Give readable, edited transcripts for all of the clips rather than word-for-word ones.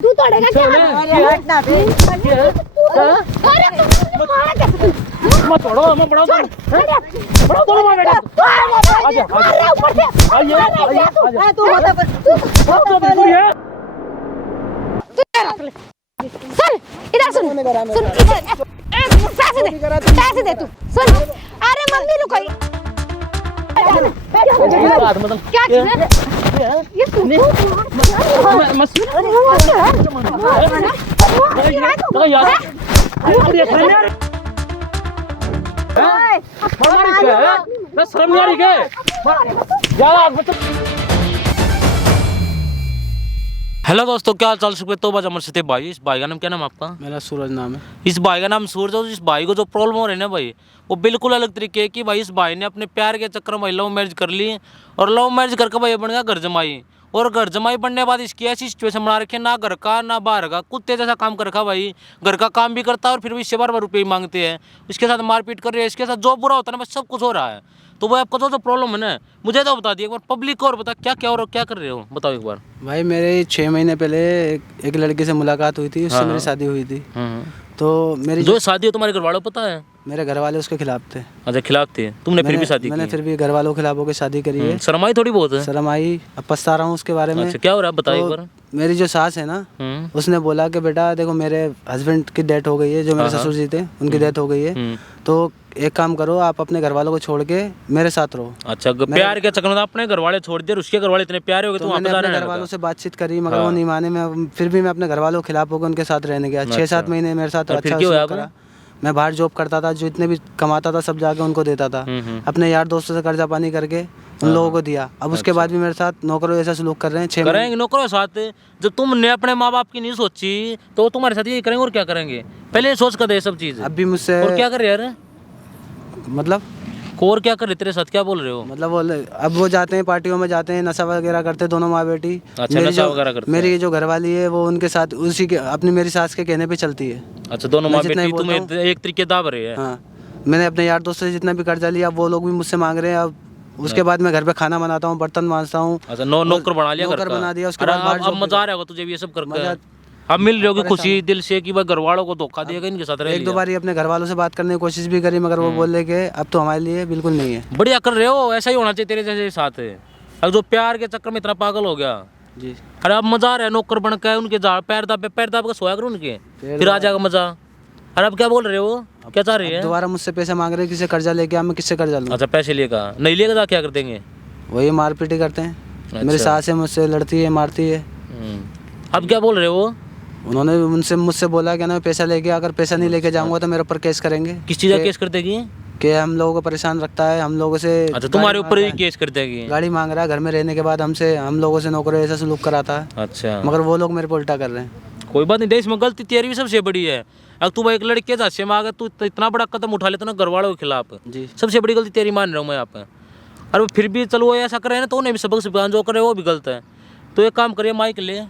तू तोड़ेगा क्या? हटना बे। अरे मत छोड़ो, मैं बड़ा छोड़। बड़ा दोनों मार बेटा। आजा अरे ऊपर से आइए आइए तू होता पर तो बिल्कुल है। सुन इधर सुन इधर पैसे दे तू सुन। अरे मम्मी रुको क्या चीज है ये तू शर्म नहीं आ रही क्या? हेलो दोस्तों, क्या हाल चाल सकते तो बजा मरते भाई। इस भाई का नाम क्या नाम आपका? मेरा सूरज नाम है। इस भाई का नाम सूरज है। इस भाई को जो प्रॉब्लम हो रही है ना भाई, वो बिल्कुल अलग तरीके है कि भाई इस भाई ने अपने प्यार के चक्कर में लव मैरिज कर ली और लव मैरिज करके भाई बन गया घर जमाई। और घर जमाई बनने के बाद इसकी ऐसी सिचुएशन बना रखी है, ना घर का ना बाहर का, कुत्ते जैसा काम कर रखा भाई। घर का काम भी करता है और फिर भी इससे बार रुपये मांगते हैं। इसके साथ मारपीट कर रही है, इसके साथ जो बुरा होता है ना बस सब कुछ हो रहा है। तो वो आपका जो प्रॉब्लम है ना, मुझे तो बता दिए एक बार पब्लिक को, और बता क्या क्या और क्या कर रहे हो, बताओ एक बार। भाई मेरे 6 महीने पहले एक लड़की से मुलाकात हुई थी, उससे मेरी शादी हुई थी। तो मेरी जो शादी हो तुम्हारे घर वालों पता है? मेरे घर वाले उसके खिलाफ थे। अच्छा, खिलाफ थे। तुमने फिर भी शादी मैंने की? फिर भी घर वालों के खिलाफ होकर शादी करी है। शर्म आई थोड़ी बहुत है? शर्म आई, अब पछता रहा हूँ उसके बारे में। अच्छा, क्या हो रहा है बताइए एक तो बार। मेरी जो सास है ना, उसने बोला कि बेटा देखो मेरे हस्बैंड की डेथ हो गई है, जो मेरे ससुर जी थे उनकी डेथ हो गई है, तो एक काम करो आप अपने घर वालों को छोड़ के मेरे साथ रहो। अच्छा, प्यार के चक्कर में अपने घर वाले छोड़ दिए, उसके घर वाले इतने प्यारे हो गए तो मैंने अपने घर वालों से बातचीत करी मगर वो नहीं माने। मैं फिर भी मैं अपने घर वालों के खिलाफ होकर उनके साथ रहने गया। 6-7 महीने मेरे साथ अच्छा सलूक करा। मैं बाहर जॉब करता था, जितने भी कमाता था सब जाके उनको देता था। अपने यार दोस्तों से कर्जा पानी करके उन लोगों को दिया। अब उसके बाद भी मेरे साथ नौकरों जैसा सलूक कर रहे हैं। 6 करेंगे नौकरों के साथ। जब तुमने अपने माँ बाप की नहीं सोची तो तुम्हारे साथ यही करेंगे और क्या करेंगे? पहले सोच कर दे सब चीज। अब भी मुझसे और क्या कर रहे यार, मतलब और क्या कर रहे तेरे साथ, क्या बोल रहे हो? मतलब अब वो जाते हैं पार्टियों में, जाते हैं नशा वगैरह करते हैं दोनों माँ बेटी। अच्छा, नशा वगैरह करते हैं। मेरी जो घरवाली है वो उनके साथ उसी के अपनी मेरी सास के कहने पे चलती है। अच्छा, दोनों माँ बेटी तुम्हें एक तरीके दाब रहे हैं? हाँ, मैंने अपने यार दोस्तों से जितना भी कर्जा लिया वो लोग भी मुझसे मांग रहे हैं। अब उसके बाद मैं घर पे खाना बनाता हूँ, बर्तन मांजता हूँ। अच्छा, नौकर बना लिया, नौकर बना दिया। उसके बाद अब मजा आ रहा होगा तुझे भी ये सब करके? अब मिल रही होगी खुशी दिल से कि भाई घर वालों को धोखा दिएगा, इनके साथ रह लिया। 1-2 बार अपने घर वालों से बात करने की कोशिश भी करी मगर वो बोल रहे कि अब तो हमारे लिए बिल्कुल नहीं है। बढ़िया कर रहे हो, ऐसा ही होना चाहिए तेरे जैसे साथ है। अब जो प्यार के चक्कर में इतना पागल हो गया जी। अरे अब मजा आ रहा है, नौकर बन के उनके पैर दाब के सोया करो उनके, फिर आ जाएगा मजा। अरे अब क्या बोल रहे हो, क्या चाह रही है? दोबारा मुझसे पैसे मांग रहे हैं, किसी कर्जा लेके आ, मैं किससे कर्जा लूँ? अच्छा, पैसे लेगा नहीं लेगा क्या कर देंगे? वही मारपीट ही करते हैं। मेरी सास है मुझसे लड़ती है, मारती है। अब क्या बोल रहे हो? उन्होंने मुझसे बोला कि ना पैसा लेके, अगर पैसा नहीं लेके जाऊंगा तो मेरे ऊपर केस करेंगे। किस चीज़ का केस कर देगी? कि हम लोगों को परेशान रखता है, हम लोगों से। अच्छा, तुम्हारे ऊपर ही केस कर देगी? गाड़ी मांग रहा है, घर में रहने के बाद हम लोगों से नौकरों ऐसा सलूक कराता है। अच्छा, मगर वो लोग मेरे को उल्टा कर रहे हैं। कोई बात नहीं, देश में गलती तेरी भी सबसे बड़ी है। अब तू एक लड़के के हादसे में आ गया, तू इतना बड़ा कदम उठा लेता ना घर वालों के खिलाफ जी। सबसे बड़ी गलती तेरी मान रहा हूँ मैं यहाँ पे। और फिर भी चलो वो ऐसा कर रहे हैं ना, तो उन्हें भी सबक सिखाना, जो कर रहे हैं वो भी गलत है। तो एक काम करिए, माइक ले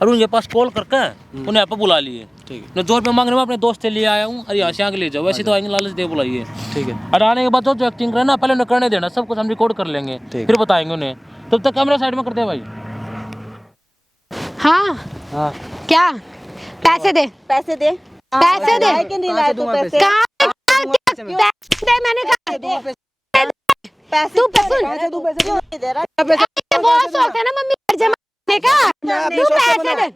और उनके पास कॉल करके उन्हें यहाँ पर बुला लिए। ठीक है। मैं 2 रुपये मांग रहा हूँ, अपने दोस्त से ले आया हूँ और यहाँ से आगे ले जाओ। वैसे तो आएंगे, लालच दे बुलाइए। ठीक है। और आने के बाद जो एक्टिंग करे ना पहले उन्हें करने देना, सब कुछ हम रिकॉर्ड कर लेंगे, फिर बताएंगे उन्हें। तब तक कैमरा साइड में करते हैं भाई। हाँ हाँ, क्या पैसे दे पैसे दे पैसे दे कि नहीं लाए तू पैसे? पैसे दे मैंने कहा पैसे तू पैसे क्यों नहीं दे रहा? बहुत शौक है ना मम्मी घर जमाने का। तू पैसे दे,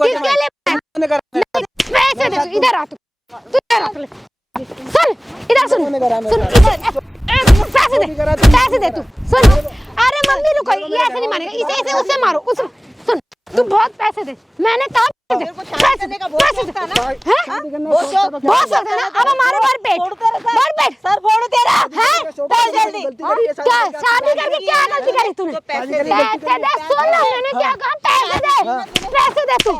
किसके लिए पैसे दे? तू इधर आ, तू इधर आ, सुन इधर सुन इधर पैसे दे तू सुन। अरे मम्मी रुको, ये ऐसे नहीं मानेगा, इसे उससे मारो उस। सुन तू बहुत पैसे दे, मैंने कहा पैसे दे, पैसे दे बहुत शौक है ना। अब हमारे भर पेट सर फोड़ तेरा है, चल जल्दी। क्या शादी करके क्या गलती करी तूने? पैसे दे, सुन मैंने क्या कहा, पैसे दे तू।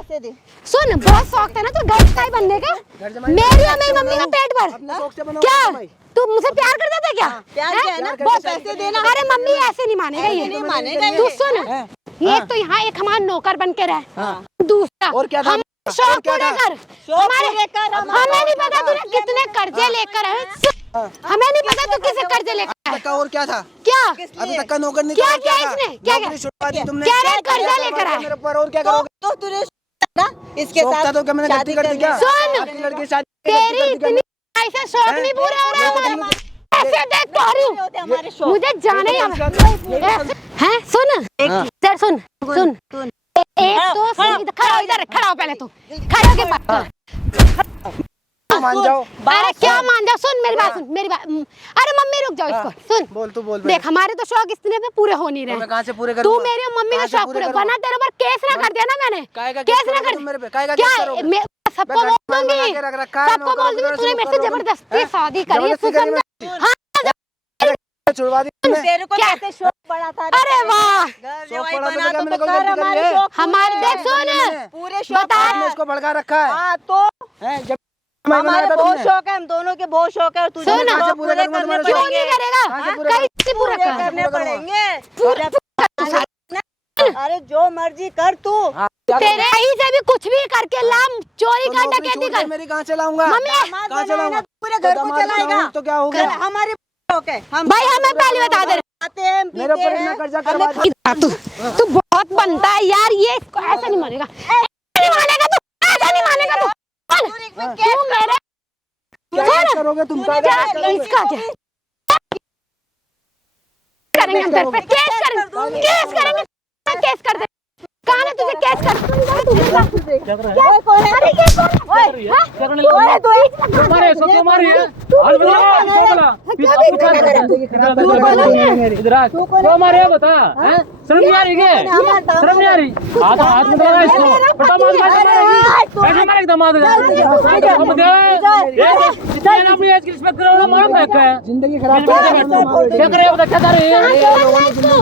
सुन बहुत शौक था ना तो घर का ही बनने का, मेरी और मेरी मम्मी का पेट भर। क्या तू मुझसे प्यार करता था क्या? प्यार क्या है ना, बहुत पैसे देना। अरे मम्मी ऐसे नहीं मानेगा, ये नहीं मानेगा। तू सुन, एक तो यहाँ एक हमारा नौकर बन के रहे, दूसरा और क्या था? हम शौक पूरे कर, हमें नहीं पता तूने कितने कर्जे लेकर आए, हमें नहीं पता तू किसे कर्जे लेकर आए। और क्या था? क्या अभी तक का नौकर नहीं क्या क्या इसने क्या क्या तुमने क्या कर्जा लेकर आए? और क्या करोगे? तो तूने इसके शौक था साथ तो क्या मैंने गलती कर दी क्या? सुन। आपकी लड़की शादी तेरी इतनी ऐसे शौक नहीं पूरे हो रहे हमारे। ऐसे देख तो रही हूँ, होते हमारे शौक। मुझे जाने हैं। सुन इधर सुन सुन, एक तो खड़ा हो, इधर खड़ा हो पहले तू, खड़ा होके बात कर। मान जाओ। अरे क्या मान जाओ, सुन मेरी बात, सुन मेरी बात। अरे मम्मी रुक जाओ, इसको सुन। बोल तू बोल। देख हमारे तो शौक इतने पे पूरे हो नहीं मैं रहे। कहाँ से पूरे तू करूँगा? मेरी और मम्मी का कहाँ से शौक पूरे पूरे, करूँगा? वरना तेरे ऊपर केस ना कर दिया ना मैंने। काहे का केस केस ना करोगे कर तुम मेरे पे? काहे का केस क्या करोगे? मैं सबको मैं बोल घर में दूंगी, बना के रख रखा है, सबको बोल दूंगी तूने मेरे से जबरदस्ती शादी करी है। जबरदस्ती करी तू समझ? हाँ छुड़वा दी तुमने। तेरे को क्या? कैसे शौक पड़ा था? अरे वाह, घर शौक जवाई पड़ा तो बना क्या तो मैंने कोई कर गलती करी हमारे है? शौक हमारे पूरे देख सुन पूरे शौक बता। आपने उसको भड़का रखा है। हाँ तो हैं, जब हमारे बहुत शौक है, हम दोनों के बहुत शौक है और तुझे सुन, शौक कहाँ से पूरे पूरे करूँगा करने तुम्हारे क्यों शौक? नहीं पड़ेंगे। करेगा? कहाँ से पूरे कैसे पूरा पूरे कर? करने पूरा पड़ेंगे। अरे जो मर्जी कर तू। तेरे ही से भी कुछ भी करके लाम, चोरी तो कर, नौकरी डकैती छूट गई कर। मेरी, कहाँ से लाऊंगा? मम्मी दामाद कहाँ से बनाए लाऊंगा? ना, पूरे घर को दामाद चलाएगा। बनाऊं तो क्या हो गया? हमारी शौक है, हम भाई हमें पहले बता दे। आते हैं, मेरे पीते ऊपर इतना हैं। कर्जा करवा दिया। तू बहुत बनता है यार, ये ऐसा नहीं मानेगा, ऐसा नहीं मानेगा तू, ऐसा नहीं मानेगा तू। तू मेरे क्या करोगे तुम? क्या इसका क्या करेंगे हम तेरे पे? केस करेंगे, केस करेंगे, केस कर दे। कहाँ है तुझे केस कर? क्या कर रहा है? कौन है? अरे ये कौन है? क्या करने लगा? कौन है तू? मारे इसको क्यों मारी है? हाथ में लगा, इसको बोला। इधर आ, क्यों मारे है बता? हैं? शर्म नहीं आ रही क्या? शर्म नहीं आ रही? हाथ में लगा इसको। बेटा मार ऐसे मारे दामाद हम दे ये अपनी एज की रिस्पेक्ट करो ना, मारो फेंक है। जिंदगी खराब क्या कर रहे हो बता, क्या कर रहे हो?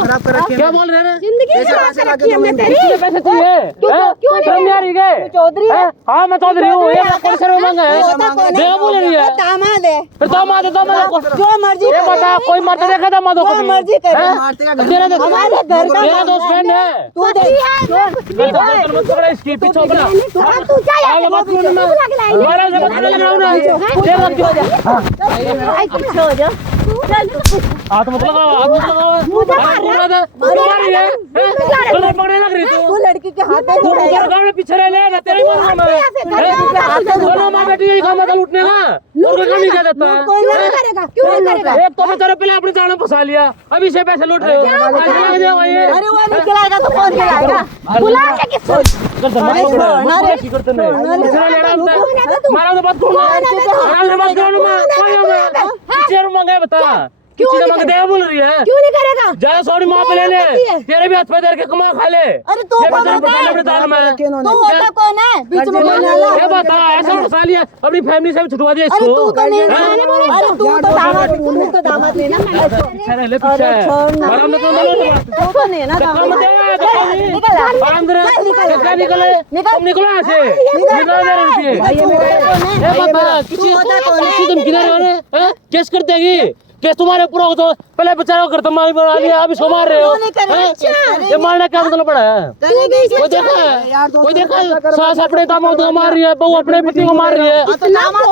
खराब कर रखी है। क्या बोल रहे हैं? जिंदगी खराब कर रखी है हमने तेरी। कितने पैसे चाहिए? क्यों शर्म नहीं आ रही है? चौधरी है? हाँ मैं चौधरी हूँ। ये कौन से रुपए मांगा है? देगा बोल रही है। दामाद है, फिर दामाद है, दामाद को जो मर्जी ये बता, कोई मरते देखा दामादों को? जो मर्जी करे। हैं? मारते का तेरा दोस्त, हमारे घर का तेरा दोस्त फ्रेंड है। तू दे। मत पकड़ा इसकी पीछे अपना। तू क्या यार, आगे मत बोलना ना। हमारा से मत लग रहा हूँ ना। देर मत क्यों? पीछे हो जा। हाथ मत लगाओ, हाथ मत लगाओ। अरे तू मार रही है? हैं? चलो पकड़ने लग रही तू तू। लड़की के हाथ में तू ऊपर गाँव में पीछे रह ले ना, तेरे ही मारूंगा मैं। दोनों माँ बेटी यही काम लूटने का, और कोई काम नहीं किया जाता है। क्यों नहीं करेगा? क्यों नहीं करेगा? एक तो मैं तेरे पहले अपने जान में फंसा लिया, अभी से पैसे लूट रहे हो। पैसे लग जाओ ये। अरे वो नहीं खिलाएगा तो कौन खिलाएगा? बुला के किसको? मारा तो बात करूंगा, बात करो ना, कोई मैं पीछे मांगे बता, किसी ने मांगे देगा बोल रही है। क्यों नहीं करेगा? ज्यादा सॉरी माँ पे ले ले, तेरे भी हाथ पे दे के कमा खा ले। अरे तू ये कौन बता, होता है? अपने दाल में तू होता कौन है? बीच में बोलने वाला। ये बता, ऐसा फंसा लिया, अपनी फैमिली से भी छुटवा दिया अरे इसको। तू तो नहीं, हैं? अरे तू तो दामाद, तू तो दामाद नहीं ना। पीछे रह ले, पीछे अरे छोड़ ना। आराम से तो तू तो नहीं ना दामाद। निकल आराम से क्या निकले, तुम निकलो यहाँ से, निकलो मेरे रुपये। ये बता, किसी तुम किधर हो रहे हैं? केस करते हैं केस तुम्हारे पूरा हो तो पहले बेचारा को करता मार बना दिया, अब इसको मार रहे हो। हैं? ये मारना क्या मतलब पड़ा है? कोई देखा है? कोई देखा है? सास अपने दामाद को मार रही है, बहू अपने पति को मार रही है। मतलब है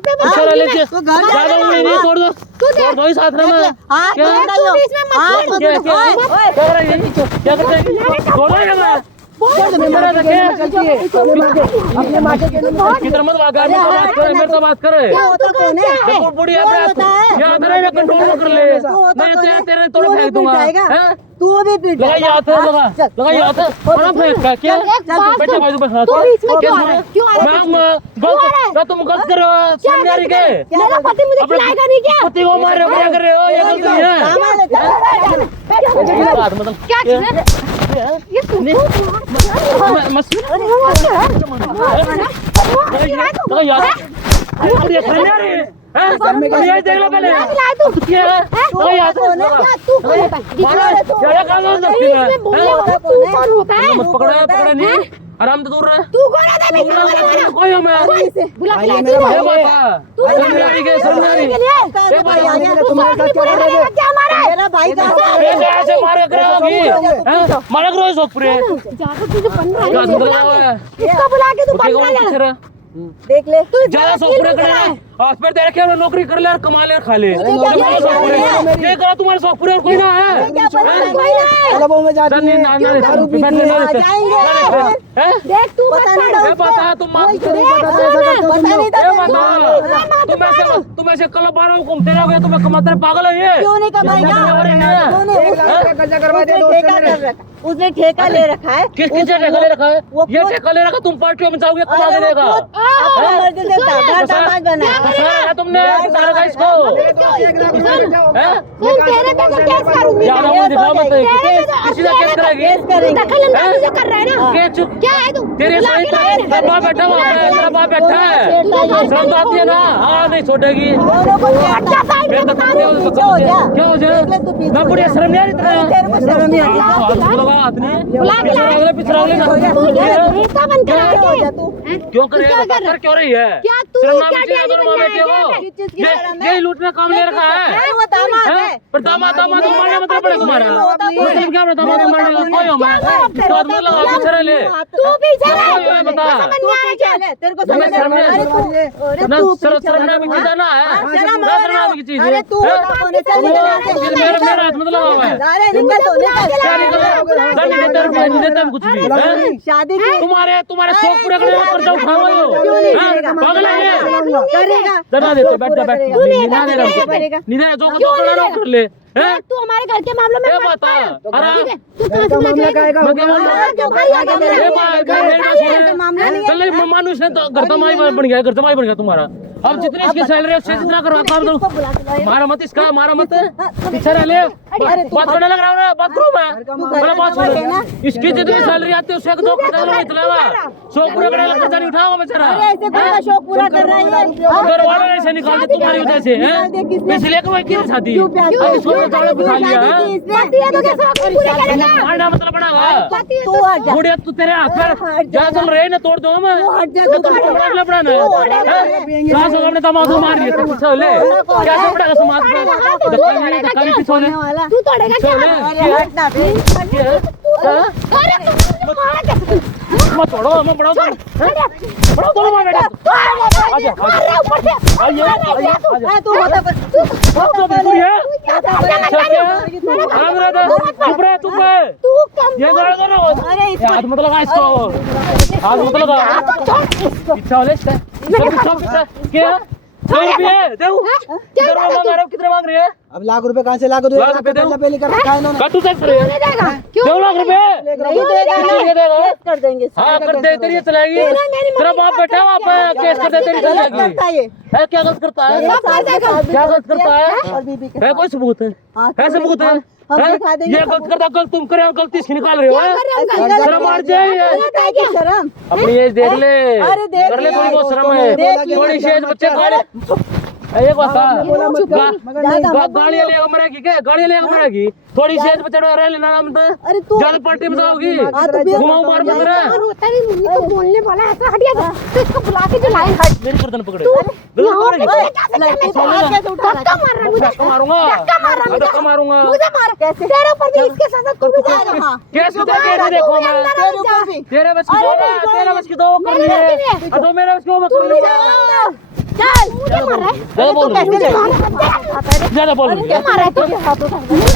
पीछे रह लीजिए, ज्यादा उंगली नहीं, छोड़ दो, छोड़ दो ही साथ में। क्या कर रही है? क्या करते हैं? छोड़ो ये मैं। अपने माँ के किधर मत बात कर, मेरे से बात करे। देखो बुढ़ी याद रहे, मैं कंट्रोल कर ले, मैं तेरे तोड़ फेंक दूंगा। हैं? तू भी पीट लगा ये हाथ, लगा ये हाथ, बड़ा फेंक का क्या? बेटे भाई बस हाथ। मैं तुम गलत कर रहे हो, समझ आ रही के? मेरा पति मुझे खिलाएगा नहीं क्या? पति को मार रहे हो, क्या कर रहे हो? ये गलती है। मतलब क्या चीज़ है? ये तू लगा यार, ये खाने आ रही है। ये देख लो पहले क्या है? लगा यार, तू कौन होता है? क्या काम है सकती है? इसमें बोलने वाला तू कौन होता है? मत पकड़ा, पकड़ा नहीं, आराम से दूर रहे। तू कौन होता है? मैं क्या बोला? कोई हूँ मैं। बुला के ये मेरा ये भाई बात है। तू समझारी के समझारी। तुम्हारे साथ क्या कर रहे थे? क्या मारा है? मेरा भाई का ऐसे ऐसे मारे करो अभी, हैं? मारा करो इस ऊपर। ज्यादा तुझे बन रहा क्या है? धुंधला हुआ है? इसको बुला के तू बन रहा है? पीछे रहा। देख ले। ज्यादा सोपरे करे हॉस्पिटल दे रखे नौकरी कर ले और कमा ले और खा ले ये करो तुम्हारे शौक पूरे और कोई ना है क्लबों में जाती है देख तू बता तुम तुम ऐसे क्लब आ रहे हो घूमते रहोगे तुम्हें कमाते रहे पागल है ये क्यों नहीं कमाएगा? उसने ठेका ले रखा है। किस चीज का ठेका ले रखा है? ये ठेका ले रखा तुम पार्टियों में जाओगे कमा के देगा दामाद बना तुमने इसको ज्यादा मुझे दिखाओ मत किसी का केस करेगी दखलंदाजी जो कर रहा है ना क्या है तू तेरे सही तेरा बाप बैठा हुआ है तेरा बाप बैठा है शर्म तो आती है ना हाँ नहीं छोड़ेगी क्या हो जाए मैं बुढ़िया शर्म नहीं आ रही तेरा हाथ नहीं पिछड़ागले क्यों कर क्यों रही है यही लूटने काम ले रखा है पर दामाद मारने मतलब पड़े तुम्हारा मतलब क्या दामाद मारने का कोई हो मैं इसके बाद मुझे लगा पिछड़े ले तू भी चले बता तेरे को समझ शर्म भी चीज है ना शर्म की चीज है मेरा हाथ मतलब लगा हुआ है कुछ भी शादी तुम्हारे शौक पूरे करने का खर्चा उठाओ पागल है करेगा दबा देते बैठ निधर जो कर ले तू हमारे घर के मामलों में बता अरे तू कहां से चल मानुष ने तो घर जमाई बन गया तुम्हारा अब जितनी इसकी सैलरी उससे जितना करवा काम दो मारा मत इसका मारा मत पीछे रह ले बात करने लग रहा है बात करूं मैं बोला बात सुन इसकी जितनी सैलरी आती है उससे दो खर्चा निकलेगा शौक पूरा करने का खर्चा नहीं उठाओ बेचारा ऐसे पूरा शौक पूरा कर रहा है घर वाले ऐसे निकाल दे तुम्हारी वजह से हैं इसलिए कोई क्यों शादी इसको तो बिठा लिया मारना मतलब पड़ेगा बुढ़िया तू तेरे हाथ में जा चल रहे ना तोड़ दो मैं पड़ाना अपने दामाद को मार दिया पीछे ले कैसे पड़ेगा समाज में धक्का भी पीछे ले तू तोड़ेगा मत छोड़ो मैं बड़ा बड़ा मैं बेटा आजा ऊपर से आइए तू तो बिल्कुल है चुप रहे ये गाड़ी करो हाथ मत लगा इसको हाथ मत लगा पीछे ले इसका क्या 100 रुपये दे कितने मांग रही है अब लाख रुपए कहाँ से लाख पे लेकर रखा है इन्होंने कटू चेक करे 2 लाख रुपए नहीं देगा कर देंगे हाँ कर दे तेरी चलाएगी तेरा बाप बैठा वहाँ पे केस कर दे तेरी चलाएगी है क्या गलत करता है क्या गलत करता है कोई सबूत है सबूत है ये गलत करता गलत तुम करे गलती इसकी निकाल रहे हो शर्म मार जाए अपनी एज देख ले कर ले थोड़ी बहुत शर्म है थोड़ी सी एज बच्चे एक बता गाड़ी लेगा मरेगी क्या गाड़ी लेगा मरेगी थोड़ी सी बच्चा रह लेना तो ज्यादा पार्टी में जाओगी घुमाऊ मार में तेरा बोलने वाला ऐसा हटिया था तो इसको बुला के जो लाए मेरी गर्दन पकड़े धक्का मारूंगा मुझे मार कैसे तेरे ऊपर भी इसके साथ तू भी जाएगा कैसे देखो मैं तेरे बस की दो कर लिए तो मेरे बस को कर लिए चल मुझे मार रहा है ज्यादा बोल रही है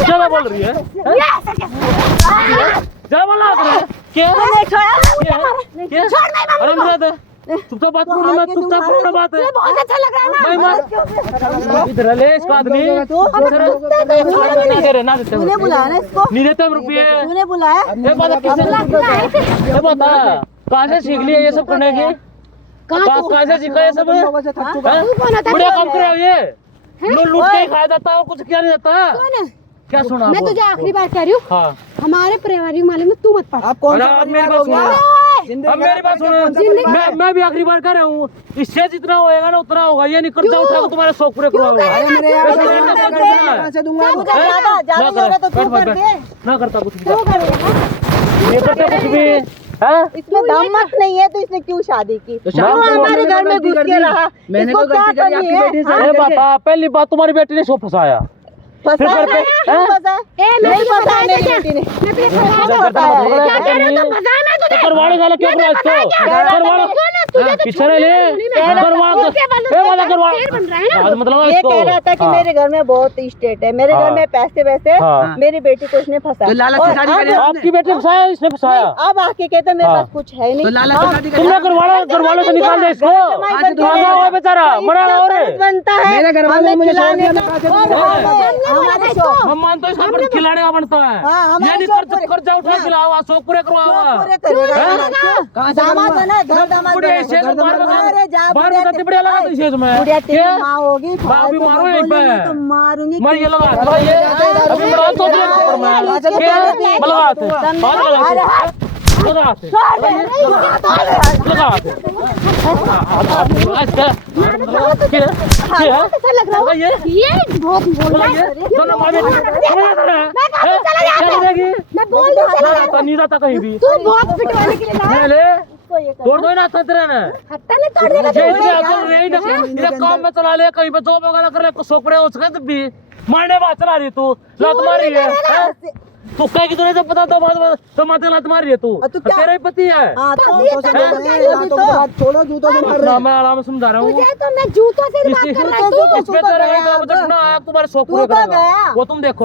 ज्यादा बोल रही है ज्यादा बोला क्या अरे चुपचाप बात करो मैं चुपचाप करो बात है बहुत अच्छा लग रहा है ना इधर ले इसको आदमी ना देते तूने बुलाया ना इसको नहीं देते रुपये तूने बुलाया ये बता कहाँ से सीख लिया ये सब करने की कहाँ से सीखा ये सब बढ़िया काम कर रहे हो ये लूट के ही खाया जाता है कुछ किया नहीं जाता क्या सुना मैं तुझे आखिरी बार कह रही हूँ हाँ हमारे पारिवारिक मामले में तू मत पड़ आप कौन सा अब मेरी बात सुनो मैं भी आखिरी बार कह रहा हूँ इससे जितना होएगा ना उतना होगा ये नहीं कर्जा उठा के तुम्हारे शौक पूरे करवाऊंगा ना करता कुछ भी नहीं करता कुछ भी इसमें दामाद नहीं है तो इसने क्यों शादी की हमारे घर में घुस के रहा इसको क्या करनी है बता पहली बात तुम्हारी बेटी ने सो फंसाया पीछे ले करवा मतलब ये कह रहा था कि मेरे घर में बहुत स्टेट है, मेरे घर में पैसे वैसे, मेरी बेटी को उसने फंसा। आपकी बेटी फंसाया, इसने फंसाया। अब आके कहते मेरे पास कुछ है नहीं। तुमने घर वालों से निकाल दे इसको, बेचारा मरा बनता है मेरे घर वाले मुझे खिलाने का, हम मानते हैं इसका खिलाने का बनता है। ये नहीं कर्जा उठा खिलावा, शौक पूरे करवावा। दामाद है ना, घर दामाद बाहर बताती बढ़िया लगा तो इसे तुम्हें क्या माँ होगी, बाप भी मारो यहीं पे, तो मारूंगी। मर ये लगा ये अभी बड़ा तो पर मैं लगाते नीचा था कहीं भी तोड़ दो ना खतरे ने काम में चला ले, कहीं पे जॉब वगैरह कर ले, सोच रहे उसका तब भी मारने बात चला रही तू, लात मारी है तो क्या की तुझे जब पता तो माथे लात मारी है तू, तेरा ही पति है। छोड़ो जूतों से मार रहे मैं आराम से समझा रहा हूँ, तो मैं जूतों से बात कर रहा हूँ। इस पे तेरा बचना आया तुम्हारे शौक पूरे करेगा, वो तुम देखो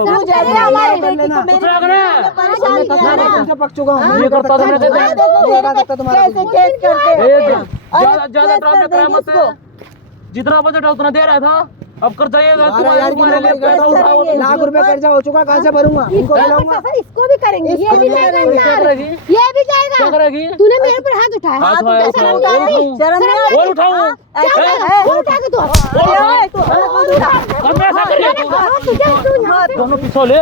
पक चुका हूँ। ये करता ज्यादा ड्रामा करा मत, जितना बजट है उतना दे रहा था, अब कर जाइए लाख रुपए कर्जा हो चुका, कहाँ से भरूंगा? इनको इसको भी करेंगे, ये भी जाएगा, ये भी जाएगा। तूने मेरे ऊपर हाथ उठाया, और उठाऊं दोनों पीछे ले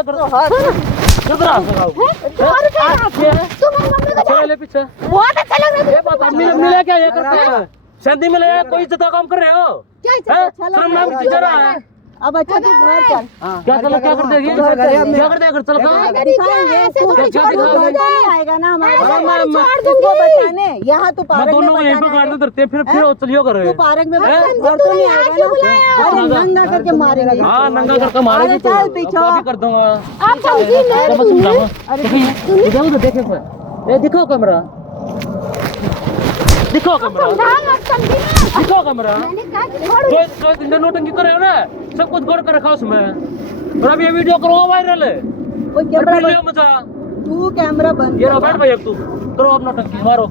ले पीछे। बहुत अच्छा लग रहा है। मिला क्या ये करते हैं शादी में ले कोई इज्जत का काम कर रहे हो, शर्म नाम की चीज रहा है। अब अच्छा तू घर चल, क्या चलो क्या कर देगी, क्या कर देगा घर चल आएगा ना इसको बताने, यहाँ तो पार्क दोनों यहीं पे गाड़ी उतरते फिर चलियो कर तू पार्क में घर तो नहीं आएगा ना, अरे नंगा करके मारेगा। हाँ नंगा करके मारेगी, चल पीछे कर दूंगा। आप देखे दिखाओ कैमरा, दिखाओ कैमरा, दिखाओ कैमरा। जो इंडियन नोटंकी कर रहे हो ना, सब कुछ गौर कर रखा उसमें, और अब ये वीडियो करो वायरल है, मजा। तू कैमरा बंद, ये बैठ भाई, अब तू करो अपना टंकी, मारो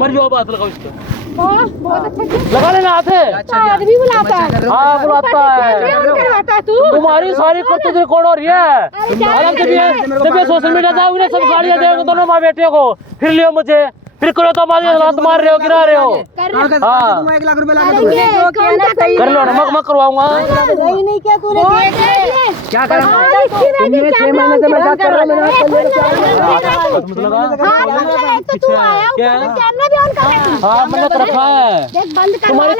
मर जाओ, बात लगाओ इसको, बहुत अच्छा लगा लेना हाथ है, आदमी बुलाता है। हाँ बुलाता है, तुम्हारी सारी करतूत रिकॉर्ड हो रही है। जब ये सोशल मीडिया जाओगे ना, सब गालियां देंगे दोनों माँ बेटे को, फिर लियो मुझे, फिर करो तो लात मार रहे हो, गिरा रहे हो। 1 लाख रुपए कर लो ना, मग करवाऊंगा। नहीं क्या तूने क्या कर 6 महीने से मैं बात कर रहा हूँ। हाँ मैंने कर रखा है, तुम्हारी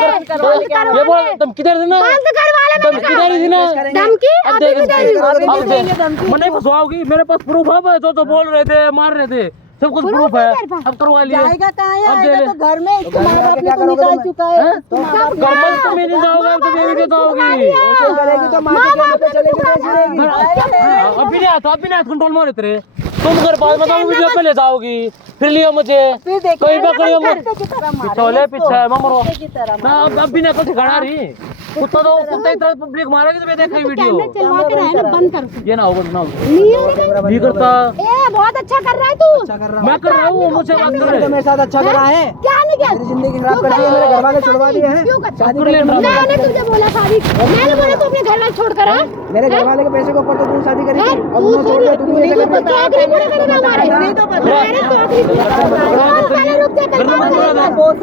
ये बोल तुम किधर थी ना, तुम किधर थी ना, मैं नहीं फंसवाओगी, मेरे पास प्रूफ है, जो बोल रहे थे मार रहे थे, सब कुछ प्रूफ है। अब करवा लिया, जाएगा कहाँ है, तो घर में इसको माँ बाप ने तो निकाल चुका है, घर में तुम नहीं जाओगे, अब तुम ये वीडियो जाओगी, अभी नहीं आता, अभी नहीं कंट्रोल में रहते रहे तुम, घर बाद में वीडियो पे ले जाओगी, फिर लियो मुझे कहीं पकड़ियो पिछले पीछे मरो ना, अब भी ना कुछ खड़ा रही कुत्ता, तो कुत्ता ही तरह पब्लिक मारेगी तो देखा वीडियो, बंद कर, ये ना होगा ना नहीं करता। बहुत अच्छा कर रहा है तू, मैं कर रहा हूँ, मुझे बात कर रहे हैं, मेरे साथ अच्छा करा है, क्या नहीं किया, मेरी जिंदगी खराब कर दी है, मेरे घर वाले छुड़वा दिए हैं, मैंने तुझे बोला शादी, मैंने बोला तू अपने घर वाले छोड़ कर आ, मेरे घर वाले के पैसे को ऊपर तो तू शादी करी थी, अब उन्होंने छोड़ दिया, तू मुझे करना चाकरी पूरे करेगा हमारे,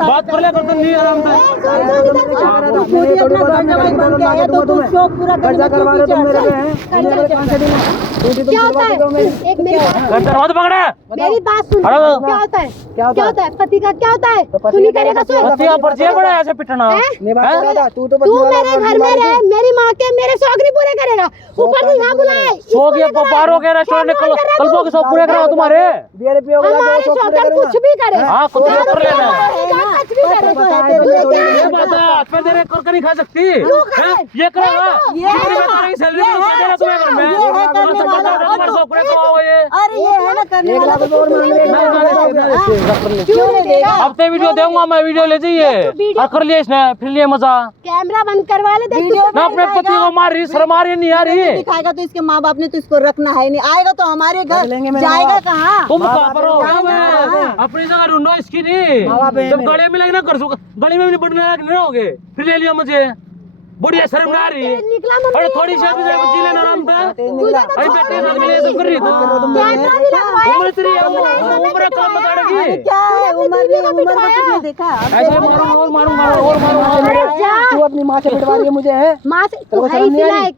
बात कर ले करते नहीं आराम से, तो शौक पूरा कर्जा करवा रहे तुम मेरे पे हैं, क्या होता है, एक दरवाजा पकड़ा, मेरी बात सुन, क्या होता है, क्या होता है, पति का क्या होता है, तू नहीं करेगा पतिया पर जे बड़ा ऐसे पिटना, तू मेरे घर में रहे, मेरी माँ के मेरे शौक नहीं पूरे करेगा, ऊपर से यहाँ बुलाए, शौक ये बाहरों के रेस्टोरेंट में कल्पों के शौक पूरे करा तुम्हारे, हमारे शौक कुछ भी करे, हाँ कुछ भी कर लेना, कुछ भी करे, ये बात है, आज पे तेरे कर नहीं खा सकती, ये करेगा, ये सैलरी तुम्हें घर में अरे ये है ना करने वाला तो और मांग रहे क्यों नहीं देगा? हफ्ते वीडियो दूंगा मैं, वीडियो ले जाइए और कर लिया इसने, फिर लिए मजा। कैमरा बंद करवा ले, देख तू ना अपने पति को मार रही, शर्म आ रही नहीं आ रही। दिखाएगा तो इसके माँ बाप ने तो इसको रखना है नहीं, आएगा तो हमारे घर जाएगा कहाँ? तुम कहाँ पर हो? अपनी जगह ढूंढो इसकी नहीं। जब गले में लगना कर सको, गले में भी बढ़ने नहीं होगे, फिर ले लिया मुझे। बढ़िया शर्म ना आ रही है। अरे थोड़ी सी भी जी लेना आराम था। अरे बेटे साथ मिले तुम कर रही हो। कैमरा भी लगवाया, उम्र तेरी उम्र कम बताड़ेगी। क्या है उम्र को किसने देखा? ऐसे मारूंगा और मारूंगा और मारूंगा। तू अपनी माँ से पिटवा रही है मुझे, है? माँ से तू है इसी लायक,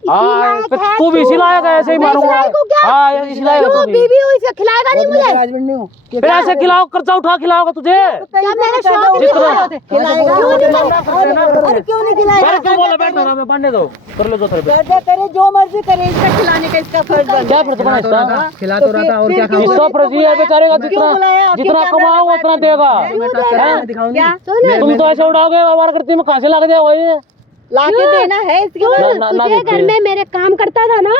तू भी इसी लायक है, ऐसे ही मारूंगा। हाँ इसी लायक तू बीवी हुई से खिलाएगा नहीं मुझे? हस्बैंड नहीं हूँ। फिर ऐसे खिलाओ, कर्जा उठा खिलाओगा तुझे। क्या मेरे शौक नहीं पूरे होते? खिलाएगा और क्यों नहीं खिलाएगा? क्यों बोला बैठ ना, मैं पढ़ने दो, कर लो जो थोड़े पे। करे जो मर्जी करे, इसका खिलाने का इसका फर्ज बनता क्या फर्ज बना इसका? खिला तो रहा था और क्या खाऊं? इसका फर्ज ये है बेचारे का, जितना कमाओ उतना देगा। तुम तो ऐसे उड़ाओगे, व्यवहार करती में कहाँ से लग जाओ ये? लाके देना है इसके तुझे घर में मेरे काम करता था ना,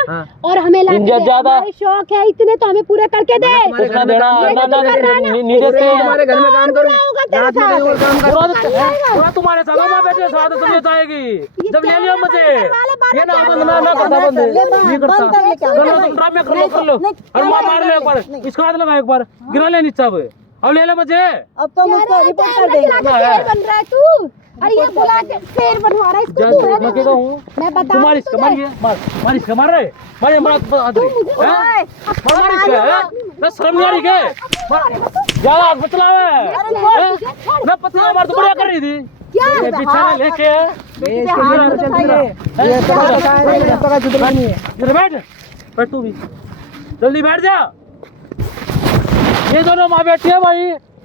और हमें ज्यादा शौक है इतने तो हमें पूरे करके दे। उसने देना नहीं देते। तुम्हारे घर में काम करो, रात में और काम करो। पूरा तुम्हारे साथ माँ बेटे साथ तबीयत आएगी। जब ले लियो मुझे, ये ना बंद ना करता, बंद नहीं करता। कर लो तुम ड्रामे, कर लो और माँ मार लो एक बार, इसका हाथ लगा एक बार, गिरा ले नीचे। अब ले लो मुझे। अब तो मुझको रिपोर्ट कर देंगे। बन रहा है तू, अरे ये बुला के शेर बनवा रहा है इसको तू, है ना? मैं कहता हूँ मैं बता तुम्हारी इसका मारिए, मार इसका मार रहे, मारिए मार आदमी, हैं? मार इसका, हैं? मैं शर्म नहीं आ रही क्या? ज्यादा हाथ मत चलावे। मैं पत्नी मार तो बढ़िया कर रही थी। ये बिछाना लेके बैठ तू भी, जल्दी बैठ जा। ये दोनों माँ बेटी है भाई,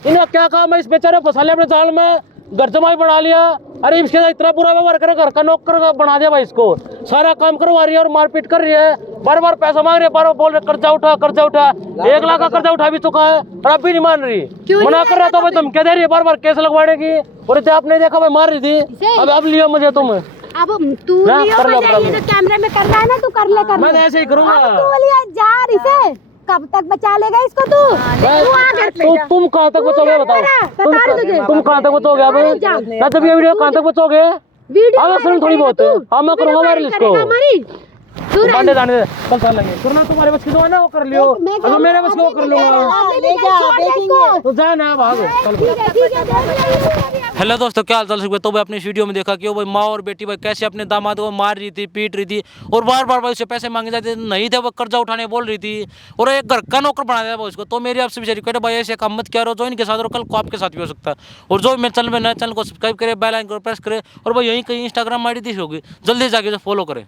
इन्हें क्या काम है? इस बेचारे फंसा लिया अपने जाल में, घर जमाई बना लिया। अरे इसके साथ इतना बुरा व्यवहार करे, घर का नौकर बना दिया भाई इसको। सारा काम करवा रही है और मारपीट कर रही है, बार बार पैसा मांग रही है, बार बार बोल रहे कर्जा उठा कर्जा उठा। 1 लाख का कर्जा उठा भी चुका है और अब भी नहीं मान रही। मना कर रहा था भाई, धमकियां दे रही है, बार बार केस लगवाने की। और इतने आपने देखा भाई मार रही थी, अब लिया मुझे तुम। अब तू लियो मुझे, ये जो कैमरे में कर रहा है ना, तू कर ले मैं ऐसे ही करूंगा। तू लिया जा इसे, कब तक बचा लेगा इसको तू? तुम कहाँ तक बचोगे बताओ? तुम कहाँ तक बचोगे? अब जब ये वीडियो कहाँ तक बचोगे? वीडियो थोड़ी बहुत है। हाँ मैं करूंगा वायरल इसको। बांधे जाने दे, कल कर लेंगे। करना तुम्हारे बस की तो है ना, वो कर लियो। अगर मेरे बस की वो कर लूंगा। तो जा ना, भागो। हेलो दोस्तों, क्या हाल चाल है? तो भाई अपनी इस वीडियो में देखा कि वो भाई माँ और बेटी भाई कैसे अपने दामाद को मार रही थी, पीट रही थी और बार बार भाई उससे पैसे मांगे जाते नहीं थे, वो कर्जा उठाने बोल रही थी और एक घर का नौकर बना दिया उसको। तो मेरी आपसे विचार करें भाई, ऐसे काम मत क्या रहो जो इनके साथ, और कल को आपके साथ भी हो सकता है। और जो मेरे चैनल में नया, चैनल को सब्सक्राइब करें, बेल आइकन को प्रेस करें और भाई यहीं कहीं इंस्टाग्राम आईडी दी होगी, जल्दी जाके फॉलो करें।